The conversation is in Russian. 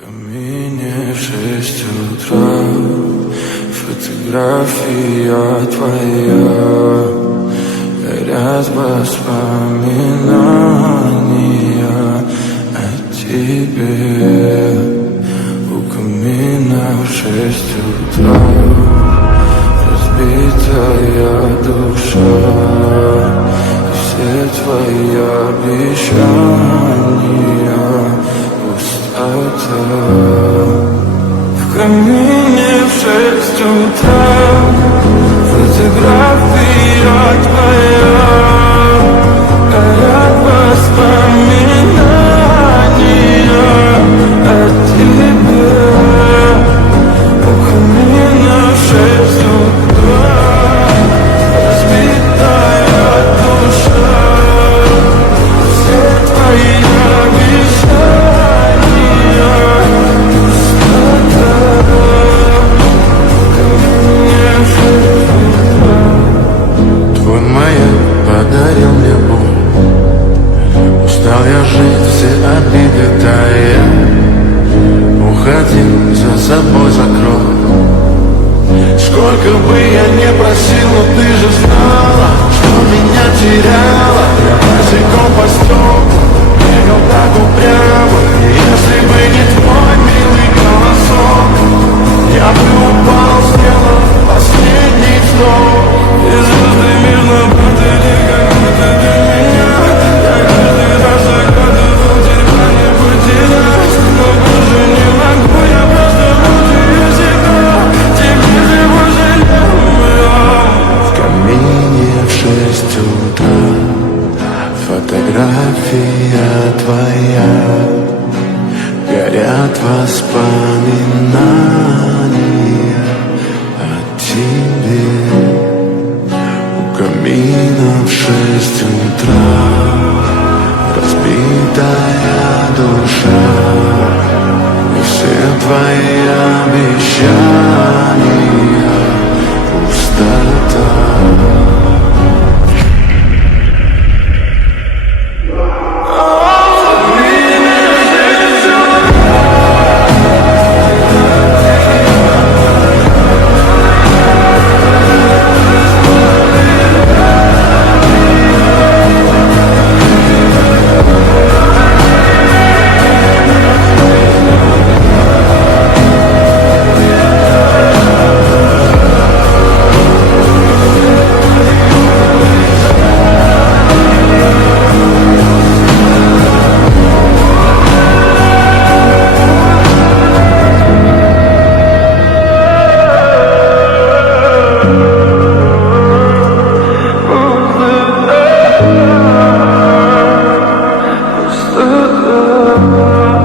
камине в 6 утра, фотография твоя, горят воспоминания о тебе. У камина в 6 утра разбитая душа, и все твои обещания пустота. В камине в 6 утра фотография твоя, горят воспоминания о тебе. У камина в 6 утра разбитая душа, все твои обещания пустота. В камине в 6 утра. Твой маяк подарил мне боль, устал я жить, все обиды тая. Уходи, за собой закрой. Сколько бы я не просил, но ты же знала, что меня теряла. Я босиком по стеклу бегал так упрямо, и если бы не твой милый голосок, я бы упал, сделав последний вздох. И звезды мирно падали, как будто для меня. Я каждый раз загадывал тебя не потерять, но больше не могу, я просто буду всегда. Теперь живу жалею. В камине в 6 утра фотография твоя, горят воспоминания о тебе. У камина в 6 утра разбитая душа, и все твои обещания